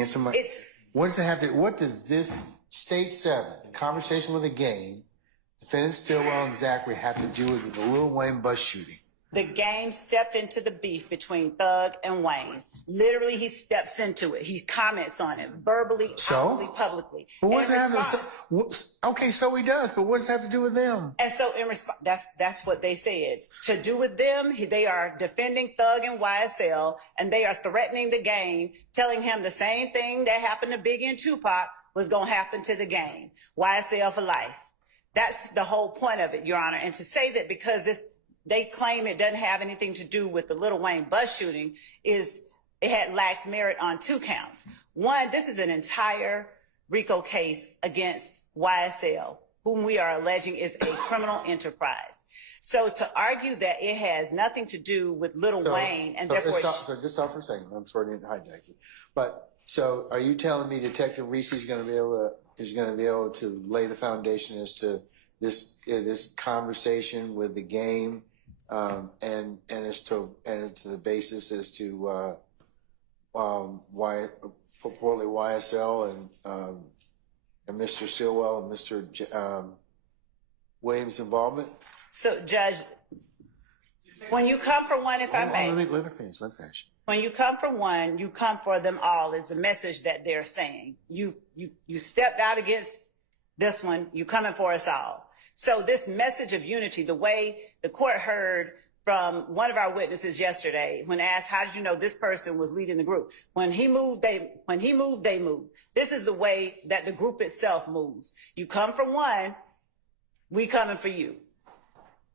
answer my... What does it have to... What does this State 7, conversation with a game, defendant Stillwell and Zachary have to do with the Lil Wayne bus shooting? The game stepped into the beef between Thug and Wayne. Literally, he steps into it. He comments on it verbally, outwardly, publicly. But what's that have to... Okay, so he does, but what does that have to do with them? And so in response, that's what they said. To do with them, they are defending Thug and YSL, and they are threatening the game, telling him the same thing that happened to Biggie and Tupac was going to happen to the game. YSL for life. That's the whole point of it, Your Honor. And to say that because they claim it doesn't have anything to do with the Lil Wayne bus shooting lacks merit on 2 counts. One, this is an entire RICO case against YSL, whom we are alleging is a criminal enterprise. So to argue that it has nothing to do with Lil Wayne and therefore... Just stop for a second. I'm sorry to hijack you. But so are you telling me Detective Reese is going to be able to lay the foundation as to this conversation with the game and as to the basis as to why purportedly YSL and Mr. Stillwell and Mr. Williams' involvement? So, Judge, when you come for one, if I may, let her finish. When you come for one, you come for them all is the message that they're saying. You stepped out against this one, you coming for us all. So this message of unity, the way the court heard from one of our witnesses yesterday when asked, how did you know this person was leading the group? When he moved, they moved. This is the way that the group itself moves. You come for one, we coming for you.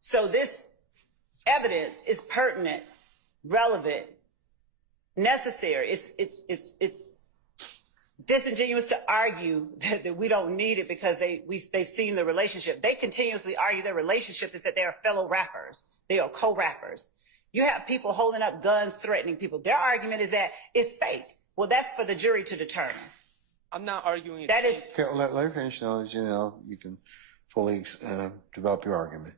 So this evidence is pertinent, relevant, necessary. It's disingenuous to argue that we don't need it because they've seen the relationship. They continuously argue their relationship is that they are fellow rappers. They are co-rappers. You have people holding up guns, threatening people. Their argument is that it's fake. Well, that's for the jury to determine. I'm not arguing it's fake. Okay, let her finish. You can fully develop your argument.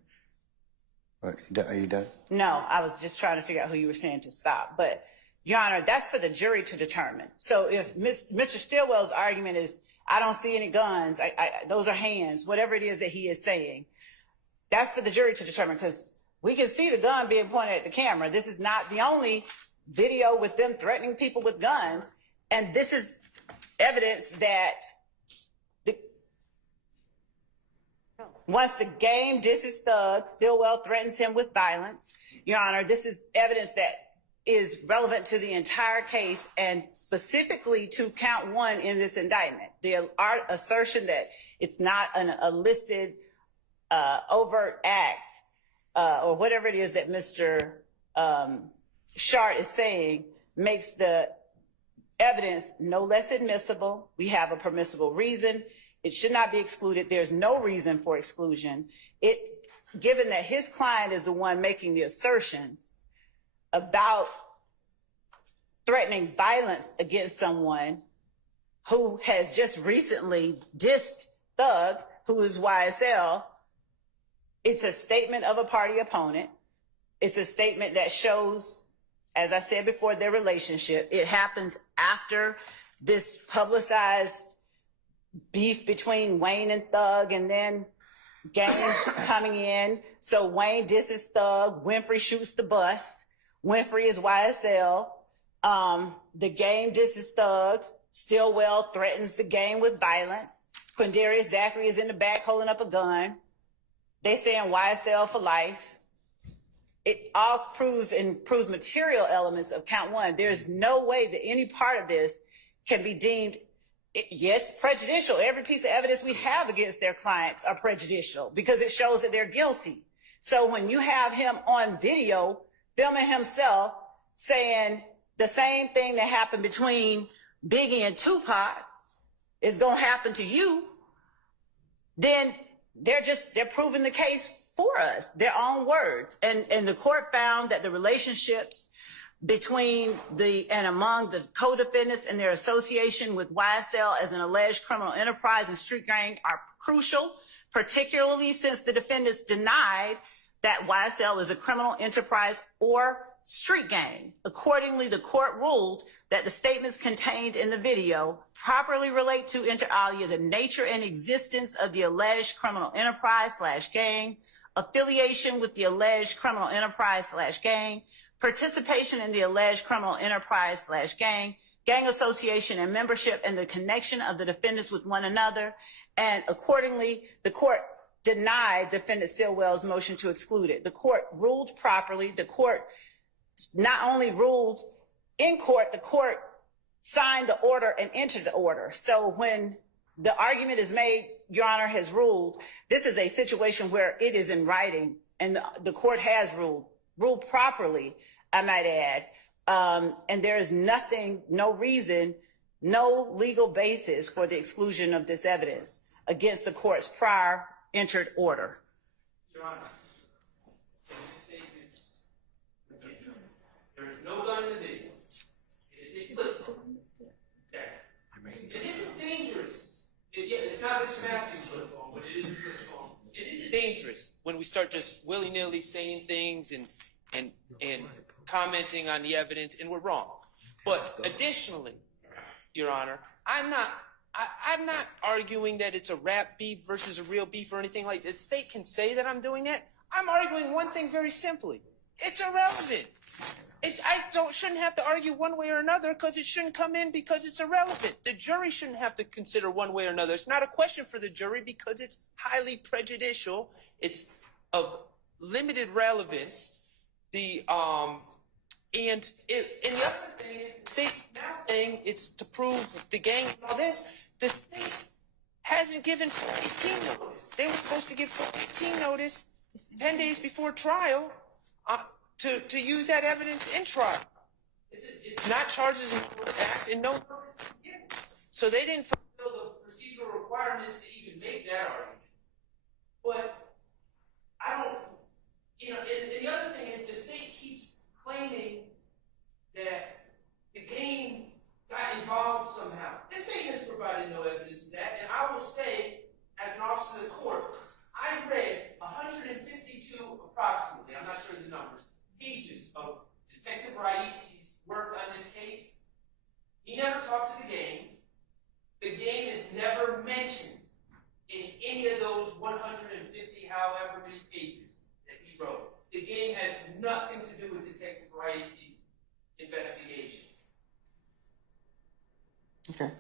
Are you done? No, I was just trying to figure out who you were saying to stop. But, Your Honor, that's for the jury to determine. So if Mr. Stillwell's argument is, I don't see any guns, those are hands, whatever it is that he is saying, that's for the jury to determine because we can see the gun being pointed at the camera. This is not the only video with them threatening people with guns. And this is evidence that once the game disses Thug, Stillwell threatens him with violence. Your Honor, this is evidence that is relevant to the entire case and specifically to count 1 in this indictment. The assertion that it's not a listed overt act or whatever it is that Mr. Shart is saying makes the evidence no less admissible. We have a permissible reason. It should not be excluded. There's no reason for exclusion. Given that his client is the one making the assertions about threatening violence against someone who has just recently dissed Thug, who is YSL, it's a statement of a party opponent. It's a statement that shows, as I said before, their relationship. It happens after this publicized beef between Wayne and Thug and then Game coming in. So Wayne disses Thug. Winfrey shoots the bus. Winfrey is YSL. The Game disses Thug. Stillwell threatens the Game with violence. Quindarius Zachary is in the back holding up a gun. They saying YSL for life. It all proves material elements of count 1. There's no way that any part of this can be deemed, yes, prejudicial. Every piece of evidence we have against their clients are prejudicial because it shows that they're guilty. So when you have him on video filming himself saying the same thing that happened between Biggie and Tupac is going to happen to you, then they're proving the case for us, their own words. And the court found that the relationships between and among the co-defendants and their association with YSL as an alleged criminal enterprise and street gang are crucial, particularly since the defendants denied that YSL is a criminal enterprise or street gang. Accordingly, the court ruled that the statements contained in the video properly relate to, inter alia, the nature and existence of the alleged criminal enterprise / gang, affiliation with the alleged criminal enterprise / gang, participation in the alleged criminal enterprise / gang, gang association and membership, and the connection of the defendants with one another. And accordingly, the court denied defendant Stillwell's motion to exclude it. The court ruled properly. The court not only ruled in court, the court signed the order and entered the order. So when the argument is made, Your Honor has ruled, this is a situation where it is in writing, and the court has ruled properly, I might add. And there is nothing, no reason, no legal basis for the exclusion of this evidence against the court's prior entered order. Your Honor, in these statements, there is no gun in the video. It is a flip phone. Okay. And this is dangerous. It's not a Matthews flip phone, but it is a flip phone. It is dangerous when we start just willy-nilly saying things and commenting on the evidence, and we're wrong. But additionally, Your Honor, I'm not arguing that it's a rap beef versus a real beef or anything like that. The state can say that I'm doing that. I'm arguing one thing very simply. It's irrelevant. I shouldn't have to argue one way or another because it shouldn't come in because it's irrelevant. The jury shouldn't have to consider one way or another. It's not a question for the jury because it's highly prejudicial. It's of limited relevance. And the other thing is the state's now saying it's to prove the gang and all this. The state hasn't given 418 notice. They were supposed to give 418 notice 10 days before trial to use that evidence in trial. It's not charges in the act, and no notice was given. So they didn't fulfill the procedural requirements to even make that argument. But I don't, and the other thing is the state keeps claiming that the gang got involved somehow. The state has provided no evidence of that, and I will say, as an officer of the court, I read 152 approximately, I'm not sure the numbers, pages of Detective Raisi's work on this case. He never talked to the gang. The gang is never mentioned in any of those 150 however many pages that he wrote. The gang has nothing to do with Detective Raisi's investigation. Okay.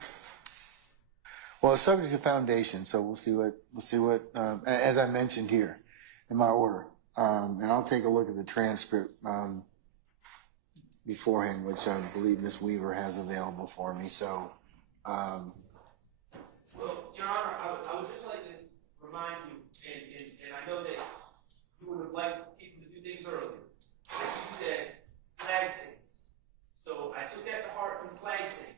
Well, it's subject to foundation, so we'll see what, as I mentioned here in my order, and I'll take a look at the transcript beforehand, which I believe Ms. Weaver has available for me. So, well, Your Honor, I would just like to remind you, and I know that you would have liked people to do things earlier. You said flag things, so I took that to heart and flagged things.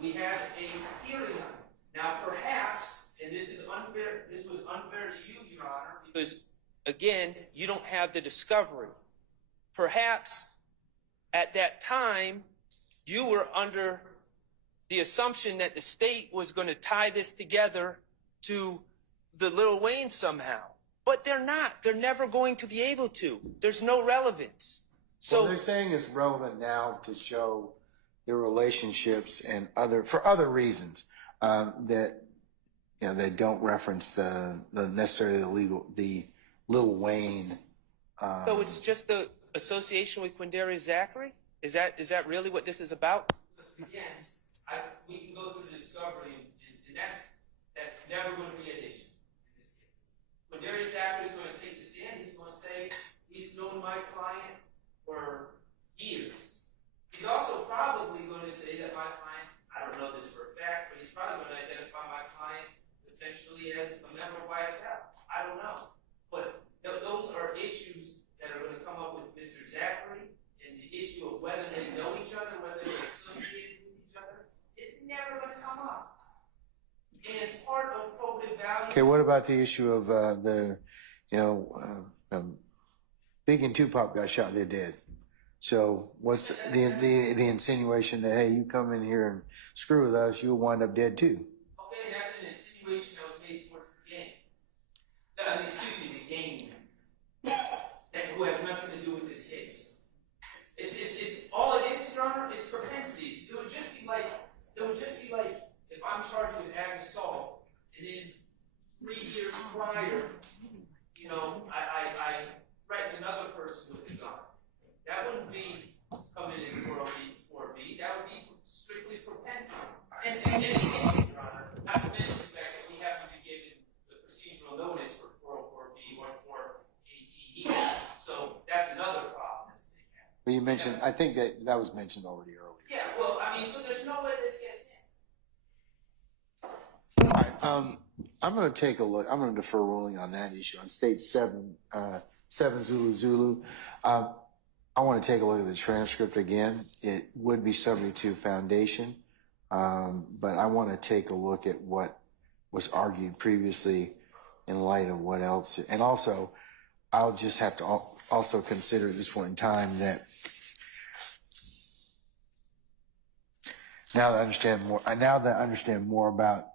We have a hearing on it. Now, perhaps, and this was unfair to you, Your Honor, because, again, you don't have the discovery. Perhaps, at that time, you were under the assumption that the state was going to tie this together to the Lil Wayne somehow. But they're not. They're never going to be able to. There's no relevance. So well, they're saying it's relevant now to show their relationships and for other reasons that they don't reference the necessarily the Lil Wayne. So it's just the association with Quamarvious Zachary? Is that really what this is about? Again, we can go through the discovery, and that's never going to be an issue in this case. Quamarvious Zachary is going to take the stand. He's going to say he's known my client for years. He's also probably going to say that my client, I don't know this for a fact, but he's probably going to identify my client potentially as a member of YSL. I don't know. But those are issues that are going to come up with Mr. Zachary, and the issue of whether they know each other, whether they're associated with each other, is never going to come up. And part of public value. Okay, what about the issue of Big and Tupac got shot, they're dead. So what's the insinuation that, hey, you come in here and screw with us, you'll wind up dead too? Okay, that's an insinuation that was made towards the gang. The gang, who has nothing to do with this case. assault, and then 3 years prior, you know, I threatened another person with a gun. That wouldn't be coming as 4B. That would be strictly propensity. And again, Your Honor, not to mention the fact that we haven't been given the procedural notice for 404B or 4ATE. So that's another problem this thing has. Well, you mentioned, I think that was mentioned already earlier. Yeah, well, I mean, so there's no way this gets in. All right, I'm going to take a look. I'm going to defer ruling on that issue on State 7 Zulu. I want to take a look at the transcript again. It would be subject to foundation, but I want to take a look at what was argued previously in light of what else. And also, I'll just have to also consider at this point in time that now that I understand more about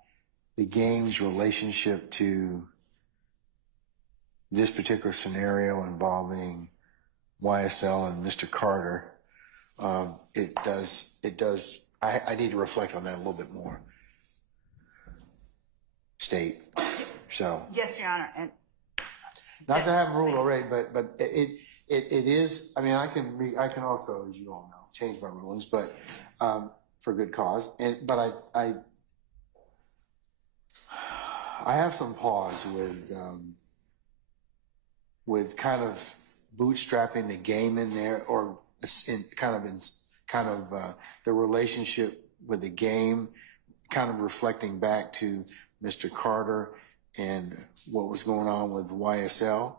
the game's relationship to this particular scenario involving YSL and Mr. Carter, it does, I need to reflect on that a little bit more. State. So. Yes, Your Honor. And not that I haven't ruled already, but it is, I mean, I can also, as you all know, change my rulings, but, for good cause. But I have some pause with kind of bootstrapping the game in there, or in the relationship with the game, kind of reflecting back to Mr. Carter and what was going on with YSL.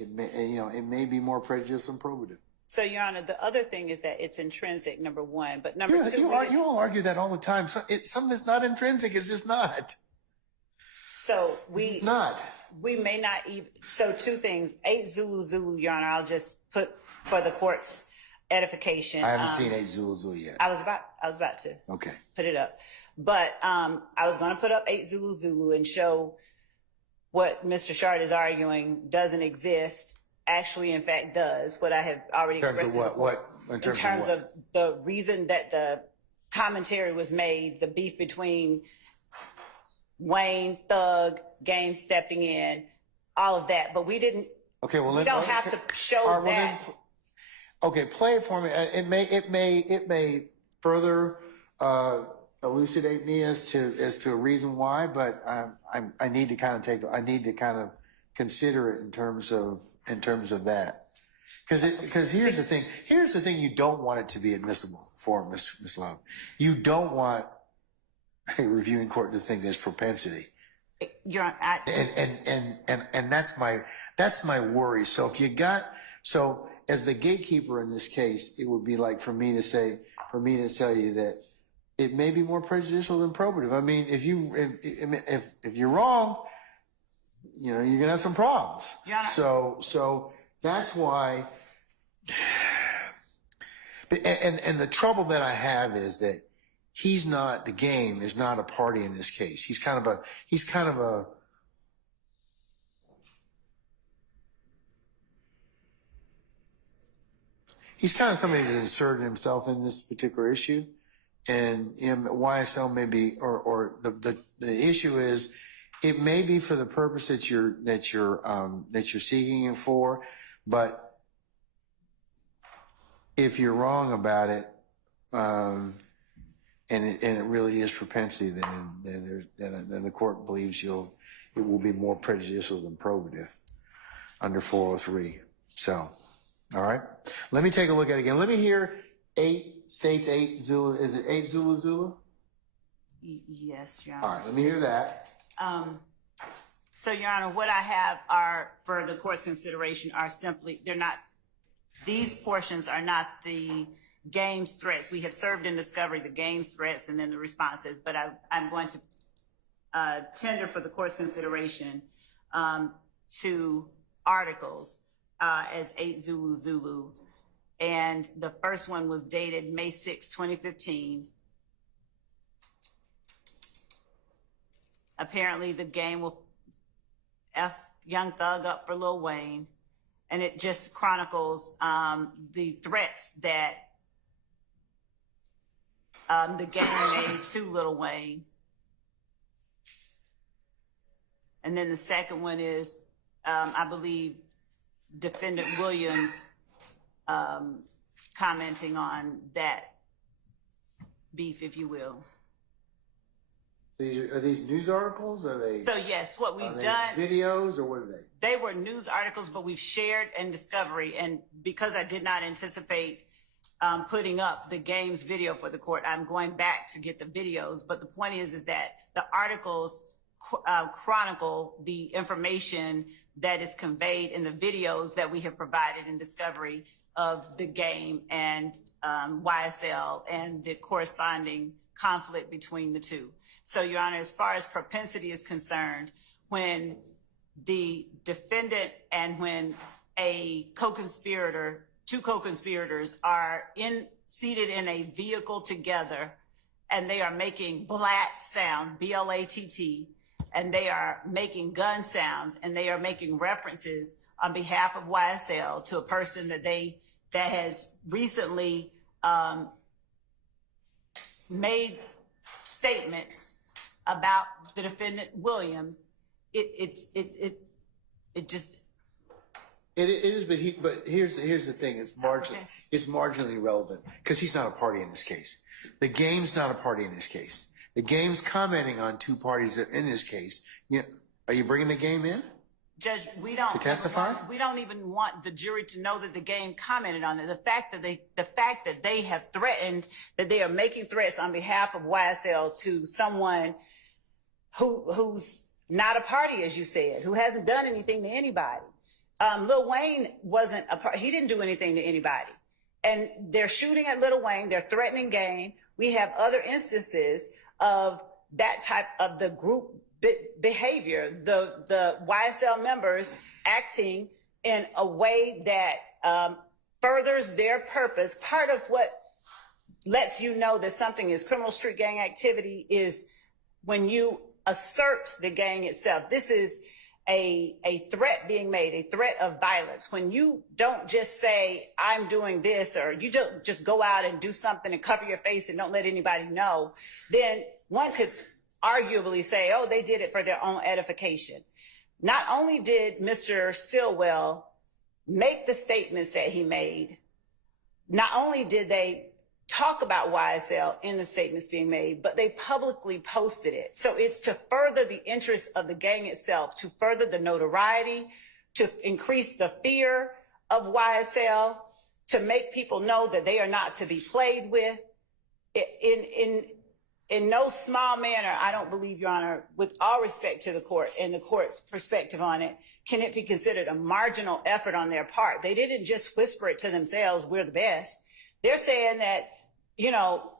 It may be more prejudicial than probative. so, Your Honor, the other thing is that it's intrinsic, number one, but number two. You all argue that all the time. Something that's not intrinsic is just not. So we may not even. So two things. 8 Zulu, Your Honor. I'll just put for the court's edification. I haven't seen 8 Zulu yet. I was about to. Okay. Put it up, but I was going to put up 8 Zulu and show what Mr. Shard is arguing doesn't exist. Actually, in fact, does. What I have already expressed. In terms of the reason that the commentary was made, the beef between Wayne, Thug, Game stepping in, all of that. But we didn't. Okay, well, we don't have to show that. Okay, play it for me. It may further elucidate me as to a reason why, but I need to kind of consider it in terms of that. Because here's the thing you don't want it to be admissible for, Ms. Love. You don't want a reviewing court to think there's propensity. And that's my worry. So as the gatekeeper in this case, it would be like for me to tell you that it may be more prejudicial than probative. I mean, if you're wrong, you're gonna have some problems. Yeah. So that's why. And the trouble that I have is that the game is not a party in this case. He's kind of somebody that inserted himself in this particular issue, and YSL may be, or the issue is, it may be for the purpose that you're seeking it for, but if you're wrong about it, and it really is propensity, then the court believes it will be more prejudicial than probative under 403. So, all right, let me take a look at it again. Let me hear 8 states 8 Zulu. Is it 8 Zulu? Yes, Your Honor. All right, let me hear that. So, Your Honor, what I have are for the court's consideration are simply, these portions are not the game's threats. We have served in discovery the game's threats and then the responses, but I'm going to tender for the court's consideration 2 articles as 8 Zulu. And the first one was dated May 6, 2015. Apparently the game will F Young Thug up for Lil Wayne. And it just chronicles the threats that the gang made to Lil Wayne. And then the second one is, I believe, Defendant Williams commenting on that beef, if you will. Are these news articles? Are they? So yes, what we've are they done, videos, or what are they? they were news articles, but we've shared in discovery. And because I did not anticipate putting up the game's video for the court, I'm going back to get the videos. But the point is that the articles chronicle the information that is conveyed in the videos that we have provided in discovery of the game and YSL and the corresponding conflict between the two. So, Your Honor, as far as propensity is concerned, when the defendant and when a co-conspirator, two co-conspirators are seated in a vehicle together and they are making black sounds, B-L-A-T-T, and they are making gun sounds and they are making references on behalf of YSL to a person that has recently made statements about the defendant Williams, it just. It is, but here's the thing. It's marginally relevant because he's not a party in this case. The game's not a party in this case. The game's commenting on two parties that in this case. Are you bringing the game in? Judge, we don't to testify. We don't even want the jury to know that the game commented on it. The fact that they have threatened, that they are making threats on behalf of YSL to someone who's not a party, as you said, who hasn't done anything to anybody. Lil Wayne wasn't a part. He didn't do anything to anybody. And they're shooting at Lil Wayne. They're threatening game. We have other instances of that type of the group behavior, the YSL members acting in a way that furthers their purpose. Part of what lets you know that something is criminal street gang activity is when you assert the gang itself. This is a threat being made, a threat of violence. When you don't just say, I'm doing this, or you don't just go out and do something and cover your face and don't let anybody know, then one could arguably say, oh, they did it for their own edification. Not only did Mr. Stillwell make the statements that he made, not only did they talk about YSL in the statements being made, but they publicly posted it. So it's to further the interest of the gang itself, to further the notoriety, to increase the fear of YSL, to make people know that they are not to be played with. In no small manner, I don't believe, Your Honor, with all respect to the court and the court's perspective on it, can it be considered a marginal effort on their part. They didn't just whisper it to themselves, we're the best. They're saying that, you know,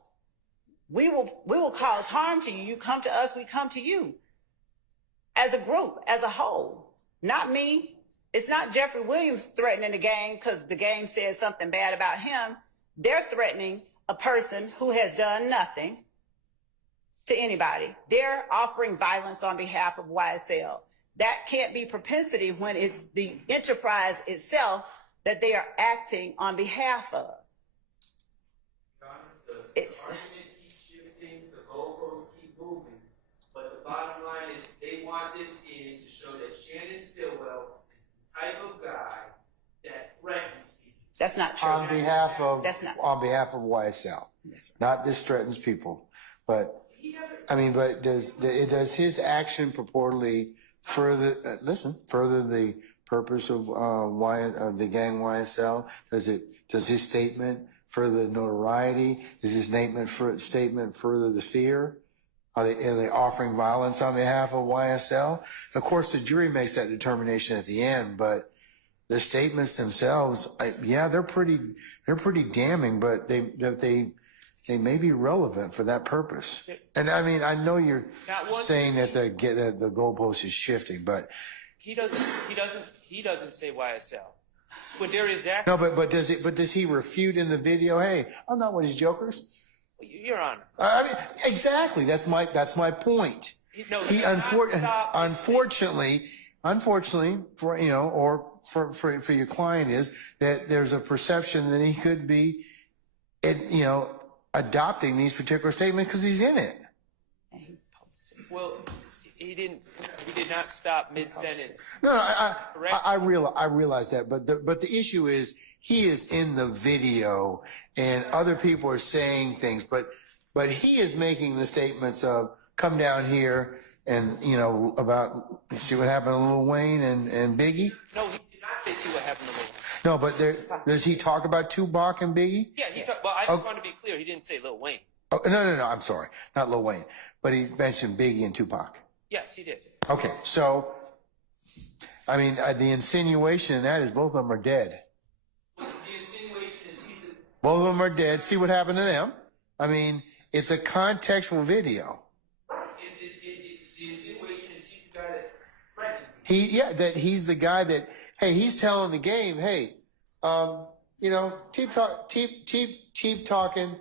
we will cause harm to you. You come to us, we come to you. As a group, as a whole. Not me. It's not Jeffrey Williams threatening the gang because the gang says something bad about him. They're threatening a person who has done nothing to anybody. They're offering violence on behalf of YSL. That can't be propensity when it's the enterprise itself that they are acting on behalf of. The argument keeps shifting, the goalposts keep moving, but the bottom line is they want this in to show that Shannon Stillwell is the type of guy that threatens people. That's not true. On behalf of YSL. Yes, Not this threatens people, but I mean, but does his action purportedly further the purpose of the gang YSL? Does his statement further the notoriety? Does his statement further the fear? Are they offering violence on behalf of YSL? Of course, the jury makes that determination at the end, but the statements themselves, they're pretty damning, but they may be relevant for that purpose. And I mean, I know you're saying that the goalpost is shifting, but He doesn't say YSL. But there is that. no, but does he refute in the video? Hey, I'm not one of these jokers. Your Honor. I mean, exactly. That's my point. Unfortunately, for or for your client is that there's a perception that he could be, adopting these particular statements because he's in it. And he posted. Well, he did not stop mid-sentence. No, I realize that, but the issue is he is in the video and other people are saying things, but he is making the statements of come down here and, you know, about see what happened to Lil Wayne and Biggie. No, he did not say see what happened to Lil Wayne. No, but does he talk about Tupac and Biggie? Yeah, well, I just want to be clear. He didn't say Lil Wayne. Oh, no, I'm sorry. Not Lil Wayne, but he mentioned Biggie and Tupac. Yes, he did. Okay, so, I mean, the insinuation in that is both of them are dead. The insinuation is Both of them are dead. See what happened to them? I mean, it's a contextual video. it's the insinuation is he's the guy that threatened. That he's the guy that, hey, he's telling the game, hey, you know, keep talking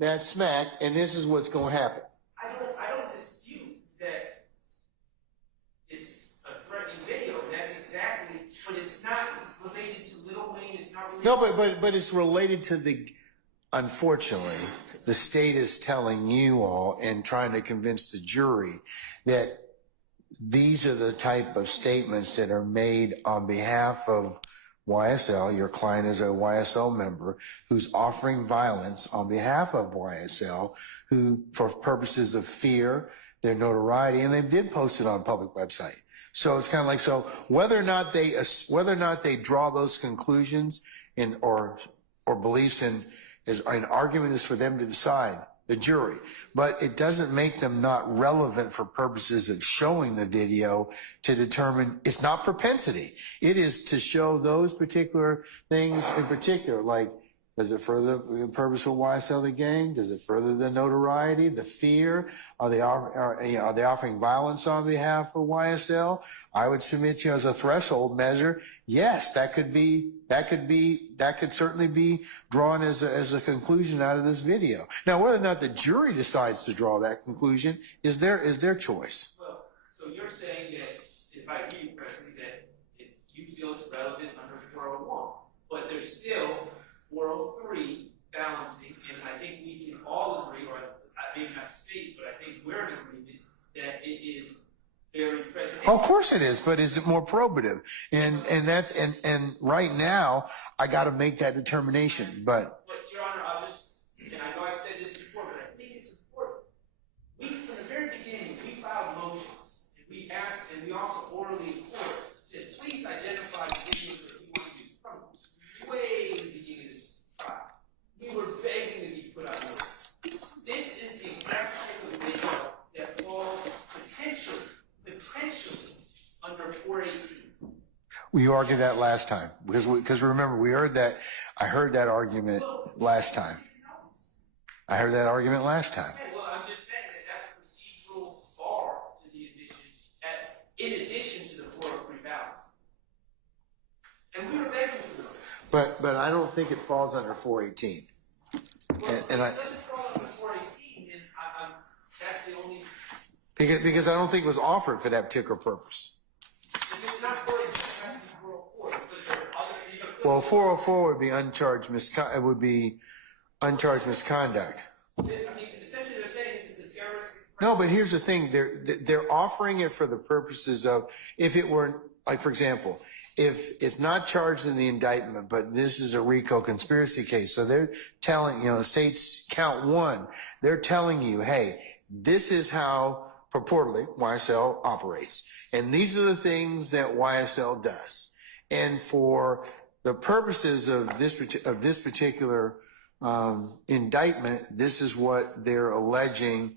that smack, and this is what's going to happen. I don't dispute that it's a threatening video, and that's exactly, but it's not related to Lil Wayne, it's not related. No, but it's related to unfortunately, the state is telling you all and trying to convince the jury that these are the type of statements that are made on behalf of YSL. Your client is a YSL member who's offering violence on behalf of YSL, who, for purposes of fear, their notoriety, and they did post it on public website. So it's kind of like, so whether or not they draw those conclusions or beliefs in an argument is for them to decide, the jury. But it doesn't make them not relevant for purposes of showing the video to determine, it's not propensity. It is to show those particular things in particular, like, does it further the purpose of YSL the gang? Does it further the notoriety, the fear? Are they offering violence on behalf of YSL? I would submit to you as a threshold measure. Yes, that could certainly be drawn as a conclusion out of this video. Now, whether or not the jury decides to draw that conclusion is their choice. Well, so you're saying that, if I hear you correctly, that you feel it's relevant under 401, but there's still 403 balancing, and I think we can all agree, or maybe not the state, but I think we're in agreement that it is very prejudicial. Of course it is, but is it more probative? And right now, I got to make that determination. But Your Honor, and I know I've said this before, but I think it's important. From the very beginning, we filed motions, and we asked, and we also orally in court said, please identify the videos that you want to use from way in the beginning of this trial. We were begging to be put on notice. This is the exact type of video that falls potentially under 418. we argued that last time because remember I heard that argument last time. Well, I'm just saying that that's a procedural bar to the addition, in addition to the 403 balance. And we were begging for those. But I don't think it falls under 418. Well, and I it doesn't fall under 418, and that's the only. because I don't think it was offered for that particular purpose. If it's not 418, it has to be 404. Because there are other. Well, 404 would be uncharged misconduct. It would be uncharged misconduct. I mean, essentially, they're saying this is a terrorist. No, but here's the thing: they're offering it for the purposes of if it were like, for example, if it's not charged in the indictment, but this is a RICO conspiracy case, so they're telling the state's count one. They're telling you, hey, this is how purportedly YSL operates, and these are the things that YSL does, and for the purposes of this particular indictment, this is what they're alleging.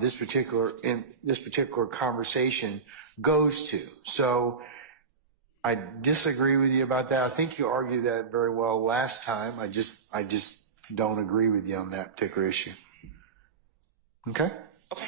This particular conversation goes to. So I disagree with you about that. I think you argued that very well last time. I just don't agree with you on that particular issue. Okay? Okay.